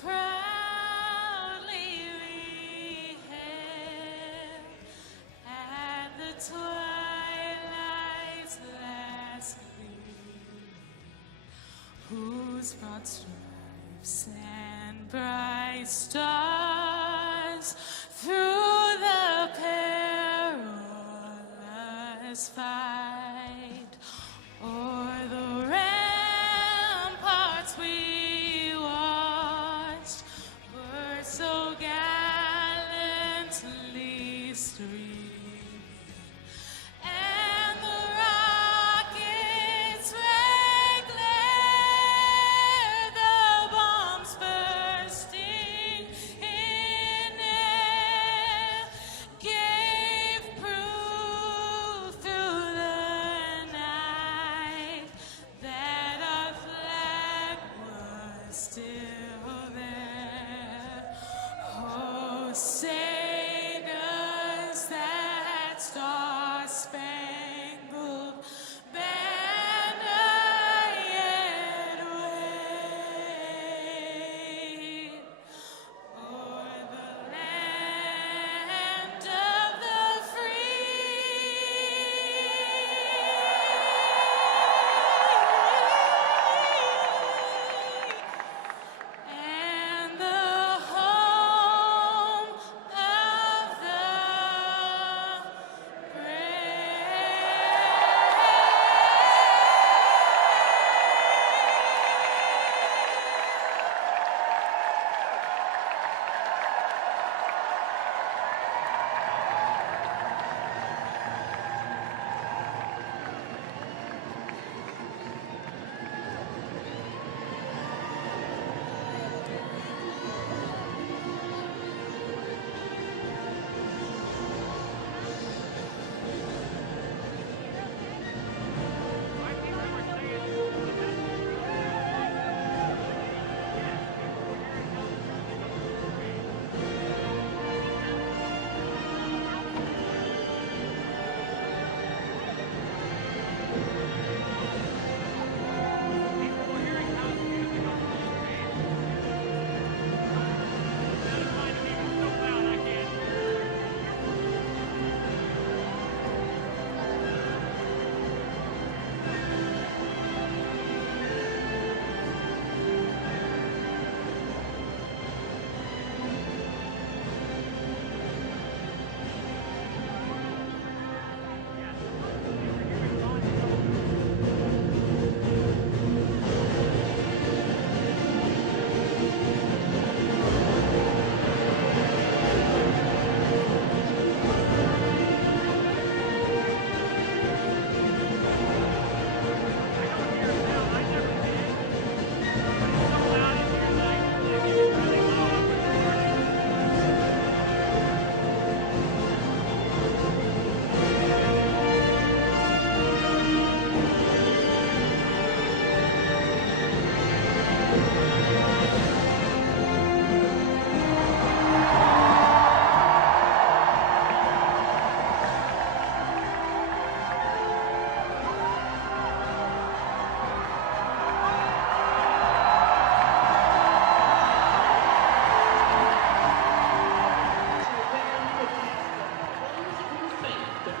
proudly we hail at the twilight's last gleam, whose broad stripes and bright stars through the perilous fight o'er the ramparts we watched were so gallantly streaming, and the rockets' red glare, the bombs bursting in air, gave proof through the night that our flag was still there. Oh, say does that star-spangled banner yet wave o'er the land of the free, and the home of the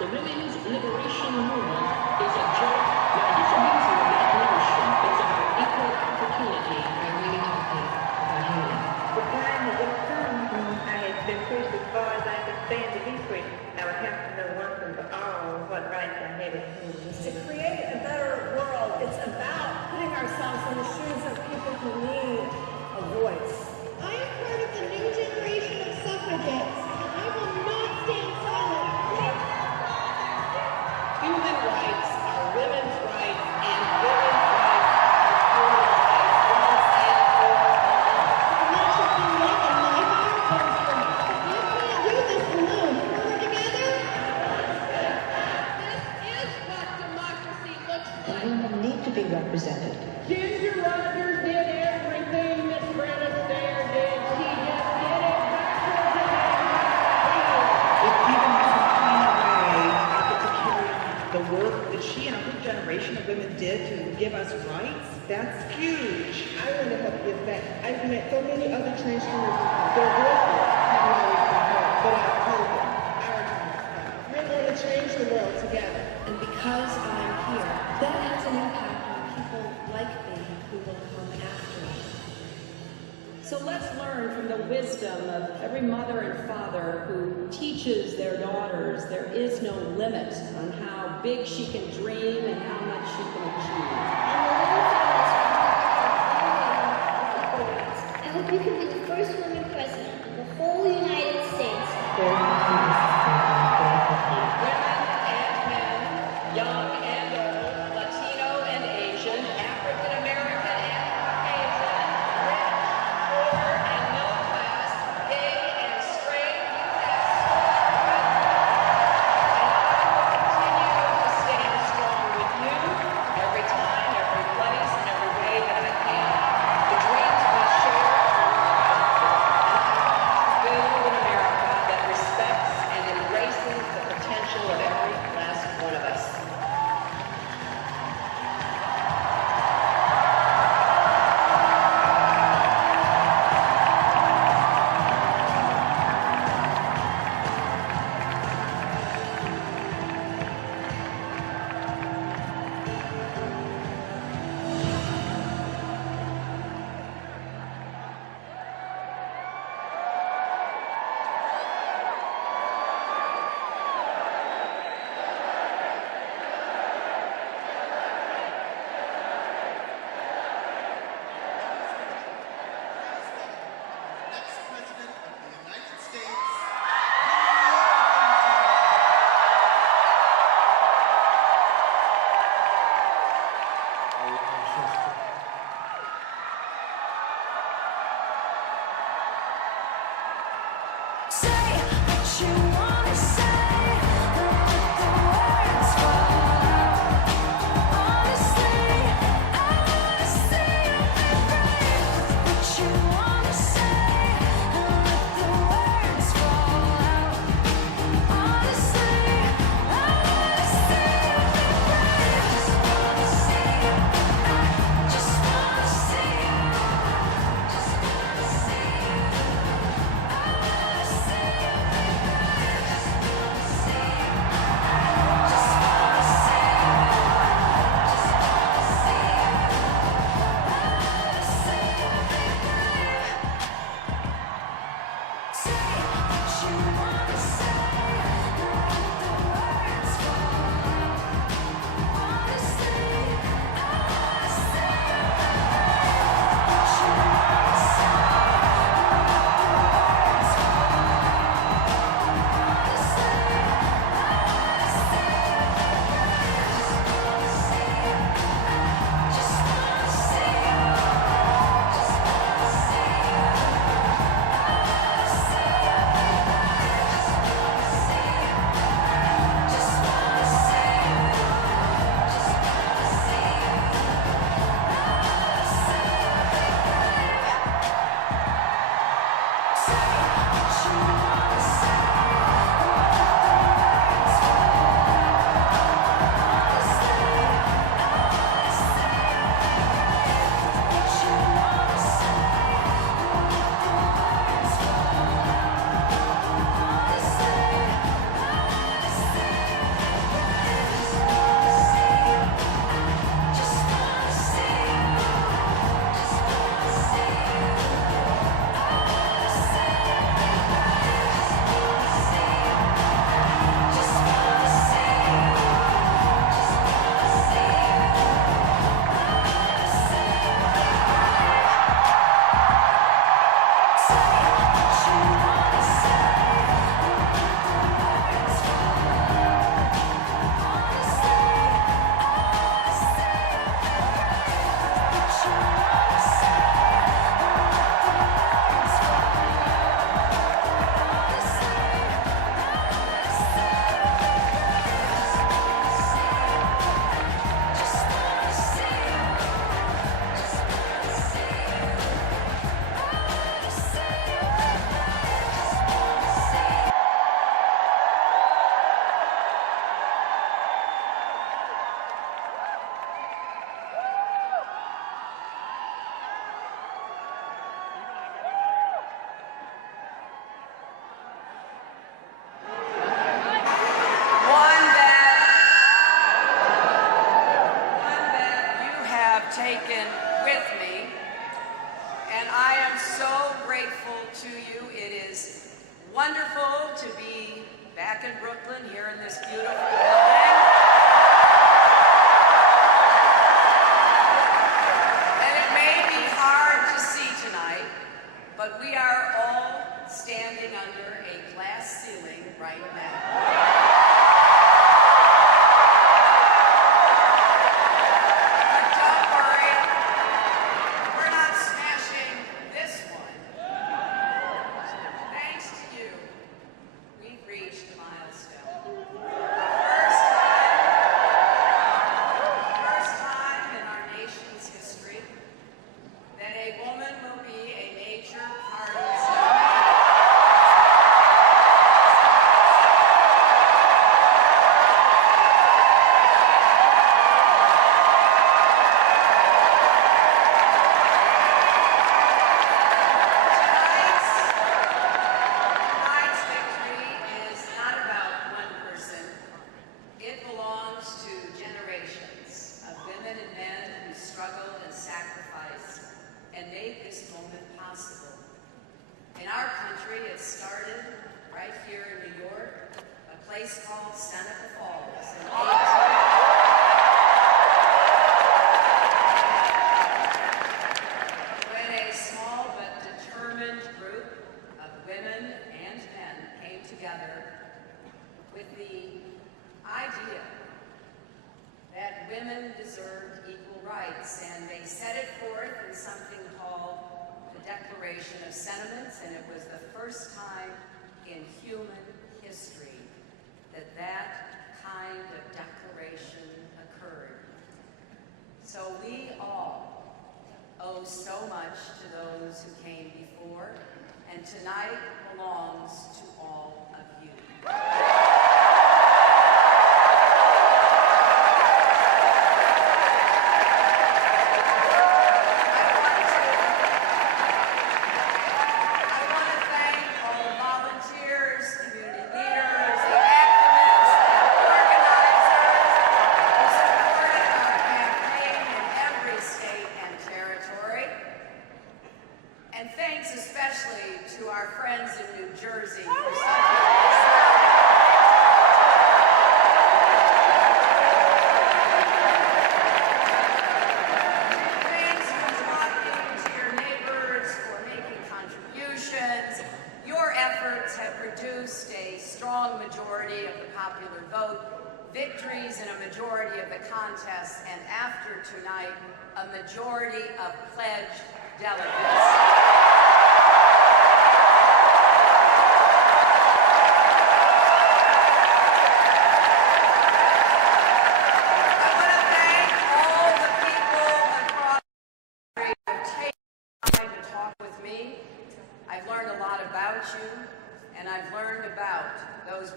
The women's liberation movement is a joke. No, it's a reason about notion. It's about equal opportunity. I really don't think about healing. The time has come when I have been pushed as far as I can stand to be free. I would have to know once and for all what rights I have in To create a better world, it's about putting ourselves in the shoes of people who need a voice. I am part of the new generation of suffragettes, and I will not stand silent. Human rights are women's rights, and women's rights are human rights, once and for all. That should be me and my firearms rights. You can't do this alone. When we're together, This is what democracy looks like. Women need to be represented. Ginger Rogers did everything Miss Greta Stair did. She just did it backwards and backwards. If even Mrs. Queen Ray got to carry on the work that she and a whole generation of women did to give us rights, That's huge. I want to help give back. I've met so many other transgender people. Their voices have not always been heard, but I've heard them. Our time has come. We're going to change the world together. And because I'm here, that has an impact on people like me who will come after me. So let's learn from the wisdom of every mother and father who teaches their daughters there is no limit on how big she can dream and how much she can achieve. I hope you can be the first woman president of the whole United States. Women and men, young and old, Latino and Asian, African American and Caucasian, rich, poor and middle class, gay and straight, you have spoken. And I will continue to stand strong with you every time, every place, and every way that I can. The dreams we share are what I build an America that respects in this beautiful building. And it may be hard to see tonight, but we are all standing under a glass ceiling right now. And tonight belongs to all of you. I want to thank all the volunteers, community leaders, the activists, and organizers who supported our campaign in every state and territory. And thanks especially to our friends in New Jersey for thanks for talking to your neighbors, for making contributions. Your efforts have produced a strong majority of the popular vote, victories in a majority of the contests, and after tonight, a majority of pledged delegates.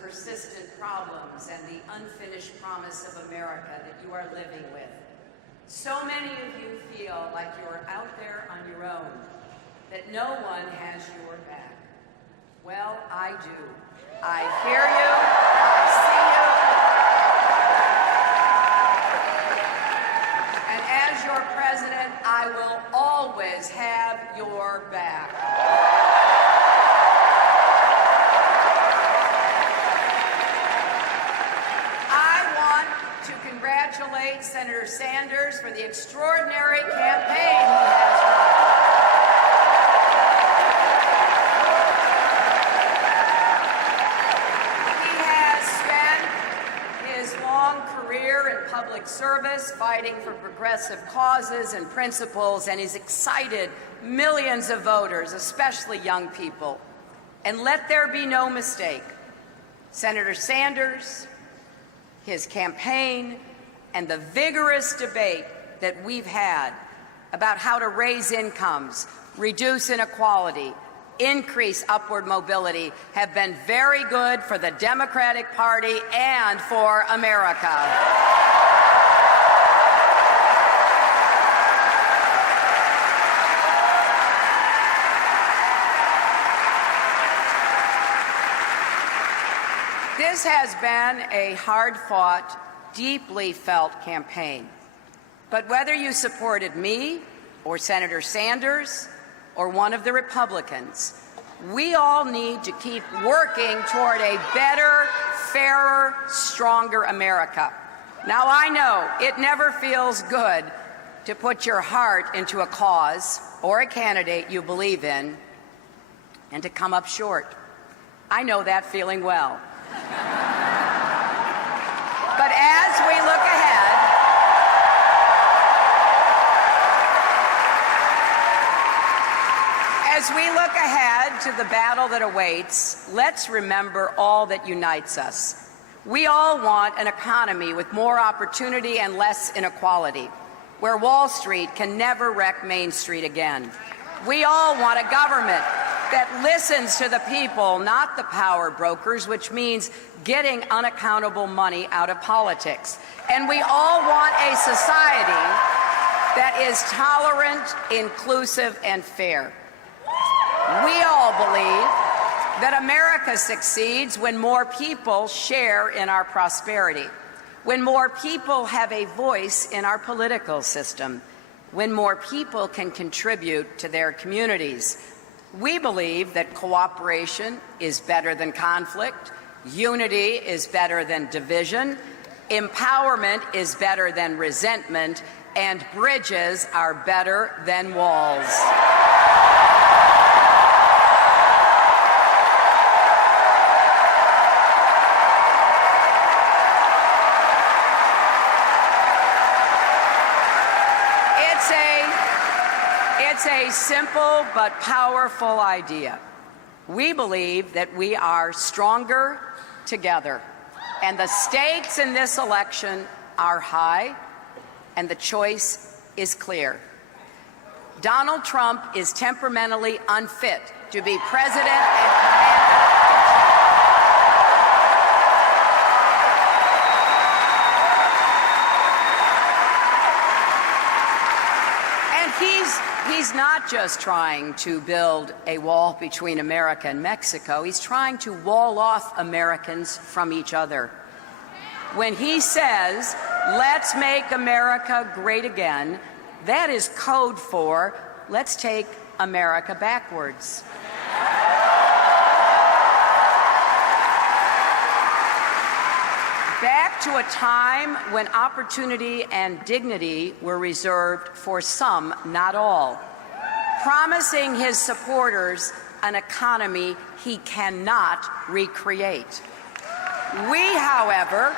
Persistent problems and the unfinished promise of America that you are living with. So many of you feel like you're out there on your own, that no one has your back. Well, I do. I hear you, I see you, and as your president, I will always have your back. Congratulate Senator Sanders for the extraordinary campaign he has run. He has spent his long career in public service fighting for progressive causes and principles, and he's excited millions of voters, especially young people. And let there be no mistake, Senator Sanders, his campaign, and the vigorous debate that we've had about how to raise incomes, reduce inequality, increase upward mobility have been very good for the Democratic Party and for America. This has been a hard-fought, deeply felt campaign. But whether you supported me or Senator Sanders or one of the Republicans, we all need to keep working toward a better, fairer, stronger America. Now, I know it never feels good to put your heart into a cause or a candidate you believe in and to come up short. I know that feeling well. But as we look ahead to the battle that awaits, let's remember all that unites us. We all want an economy with more opportunity and less inequality, where Wall Street can never wreck Main Street again. We all want a government that listens to the people, not the power brokers, which means getting unaccountable money out of politics. And we all want a society that is tolerant, inclusive, and fair. We all believe that America succeeds when more people share in our prosperity, when more people have a voice in our political system, when more people can contribute to their communities. We believe that cooperation is better than conflict, unity is better than division, empowerment is better than resentment, and bridges are better than walls. It's a simple but powerful idea. We believe that we are stronger together, and the stakes in this election are high, and the choice is clear. Donald Trump is temperamentally unfit to be president and commander-in-chief. He's not just trying to build a wall between America and Mexico. He's trying to wall off Americans from each other. When he says, "Let's make America great again," that is code for, let's take America backwards. Back to a time when opportunity and dignity were reserved for some, not all, promising his supporters an economy he cannot recreate. However,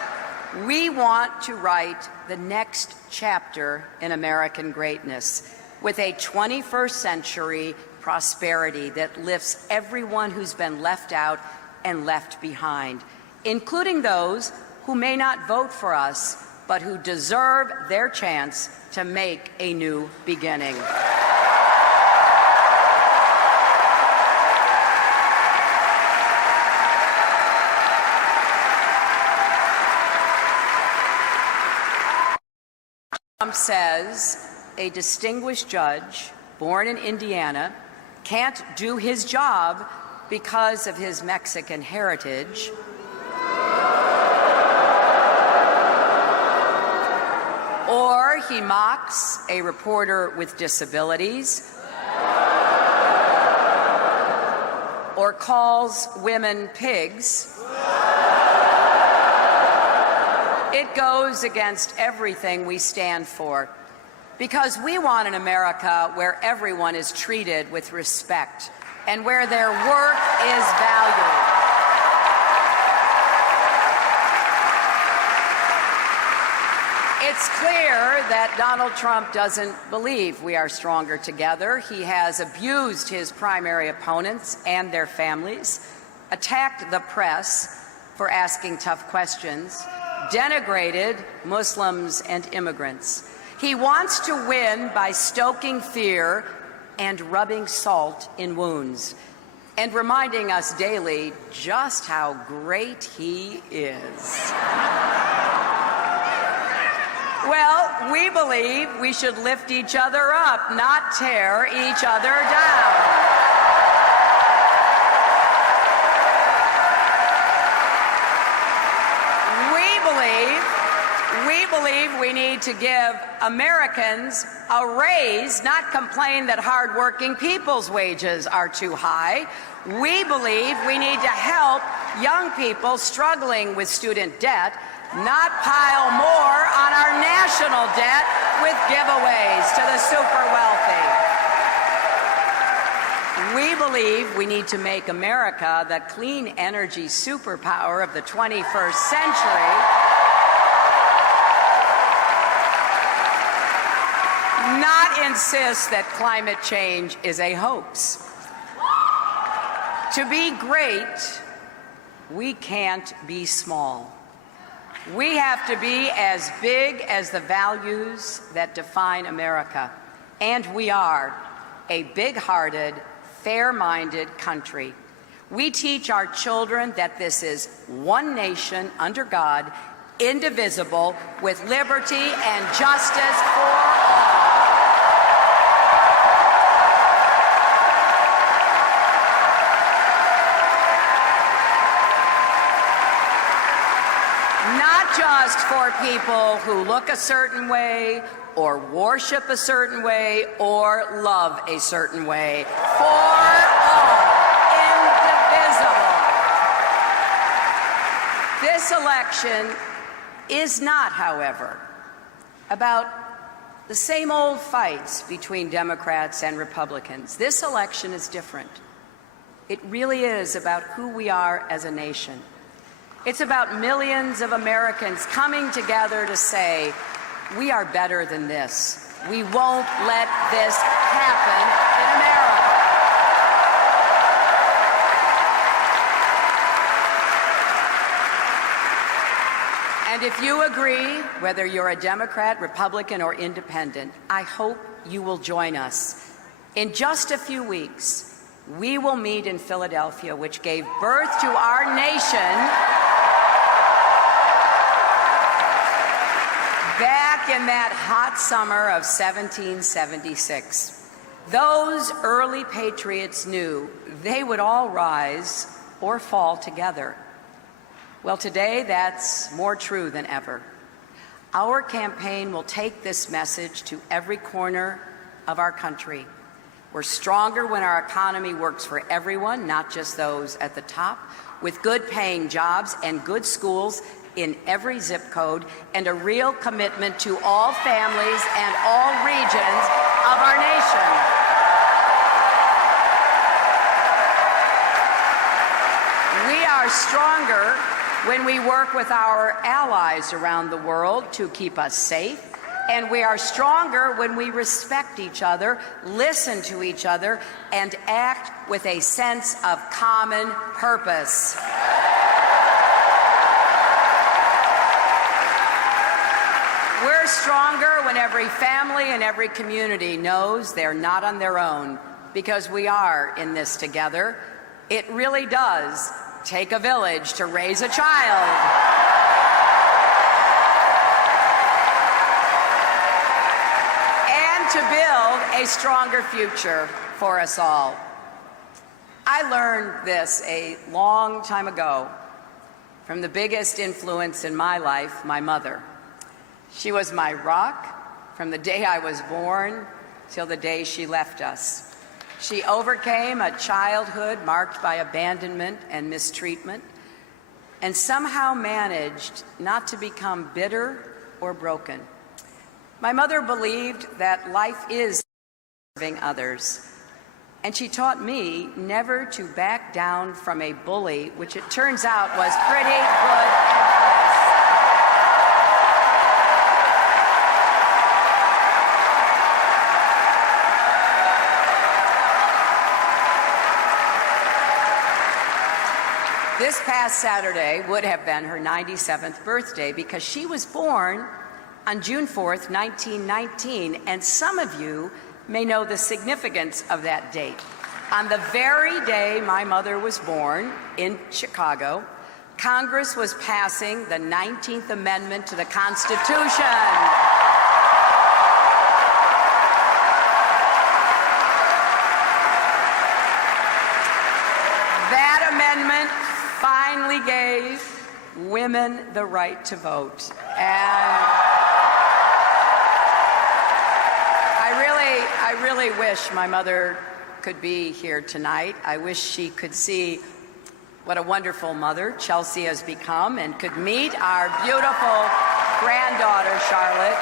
we want to write the next chapter in American greatness with a 21st century prosperity that lifts everyone who's been left out and left behind, including those who may not vote for us, but who deserve their chance to make a new beginning. Trump says a distinguished judge born in Indiana can't do his job because of his Mexican heritage. Or he mocks a reporter with disabilities, or calls women pigs. It goes against everything we stand for, because we want an America where everyone is treated with respect and where their work is valued. It's clear that Donald Trump doesn't believe we are stronger together. He has abused his primary opponents and their families, attacked the press for asking tough questions, denigrated Muslims and immigrants. He wants to win by stoking fear and rubbing salt in wounds, and reminding us daily just how great he is. Well, we believe we should lift each other up, not tear each other down. We believe we need to give Americans a raise, not complain that hardworking people's wages are too high. We believe we need to help young people struggling with student debt, not pile more on our national debt with giveaways to the super wealthy. We believe we need to make America the clean energy superpower of the 21st century. Not insist that climate change is a hoax. To be great, we can't be small. We have to be as big as the values that define America. And we are a big-hearted, fair-minded country. We teach our children that this is one nation under God, indivisible, with liberty and justice for all. Not just for people who look a certain way, or worship a certain way, or love a certain way. For all, indivisible. This election is not, however, about the same old fights between Democrats and Republicans. This election is different. It really is about who we are as a nation. It's about millions of Americans coming together to say, we are better than this. We won't let this happen in America. And if you agree, whether you're a Democrat, Republican, or Independent, I hope you will join us. In just a few weeks, we will meet in Philadelphia, which gave birth to our nation back in that hot summer of 1776. Those early patriots knew they would all rise or fall together. Well, today that's more true than ever. Our campaign will take this message to every corner of our country. We're stronger when our economy works for everyone, not just those at the top, with good paying jobs and good schools in every zip code, and a real commitment to all families and all regions of our nation. We are stronger when we work with our allies around the world to keep us safe, and we are stronger when we respect each other, listen to each other, and act with a sense of common purpose. We're stronger when every family and every community knows they're not on their own, because we are in this together. It really does take a village to raise a child. And to build a stronger future for us all. I learned this a long time ago from the biggest influence in my life, my mother. She was my rock from the day I was born till the day she left us. She overcame a childhood marked by abandonment and mistreatment, and somehow managed not to become bitter or broken. My mother believed that life is serving others, and she taught me never to back down from a bully, which it turns out was pretty good advice. This past Saturday would have been her 97th birthday, because she was born on June 4th, 1919, and some of you may know the significance of that date. On the very day my mother was born in Chicago, Congress was passing the 19th Amendment to the Constitution. That amendment finally gave women the right to vote. And I really wish my mother could be here tonight. I wish she could see What a wonderful mother Chelsea has become, and could meet our beautiful granddaughter, Charlotte.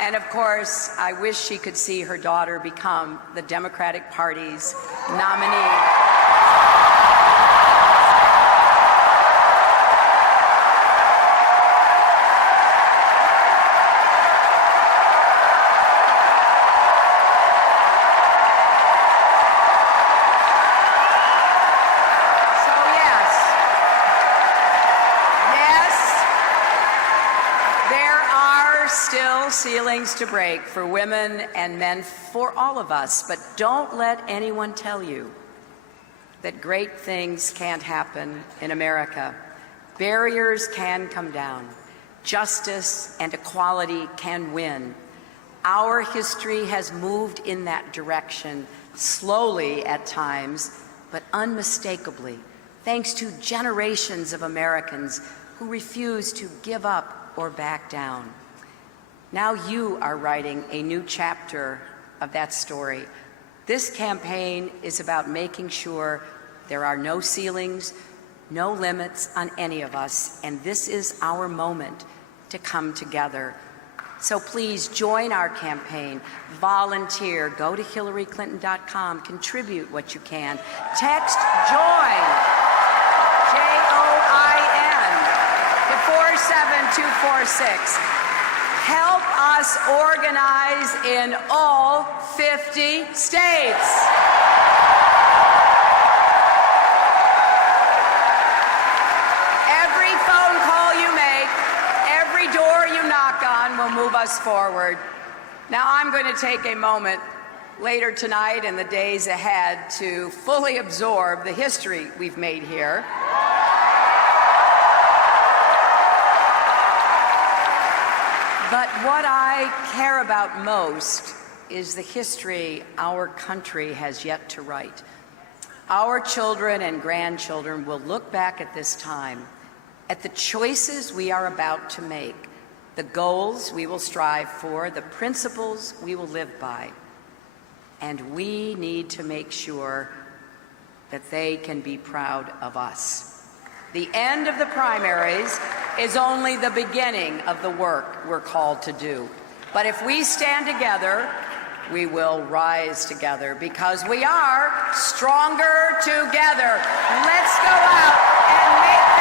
And of course, I wish she could see her daughter become the Democratic Party's nominee. Ceilings to break for women and men, for all of us, but don't let anyone tell you that great things can't happen in America. Barriers can come down. Justice and equality can win. Our history has moved in that direction, slowly at times, but unmistakably, thanks to generations of Americans who refuse to give up or back down. Now you are writing a new chapter of that story. This campaign is about making sure there are no ceilings, no limits on any of us, and this is our moment to come together. So please join our campaign, volunteer, go to HillaryClinton.com, contribute what you can. Text JOIN, J-O-I-N, to 47246. Help us organize in all 50 states. Every phone call you make, every door you knock on will move us forward. Now I'm going to take a moment later tonight and the days ahead to fully absorb the history we've made here. But what I care about most is the history our country has yet to write. Our children and grandchildren will look back at this time, at the choices we are about to make, the goals we will strive for, the principles we will live by. And we need to make sure that they can be proud of us. The end of the primaries is only the beginning of the work we're called to do. But if we stand together, we will rise together, because we are stronger together. Let's go out and make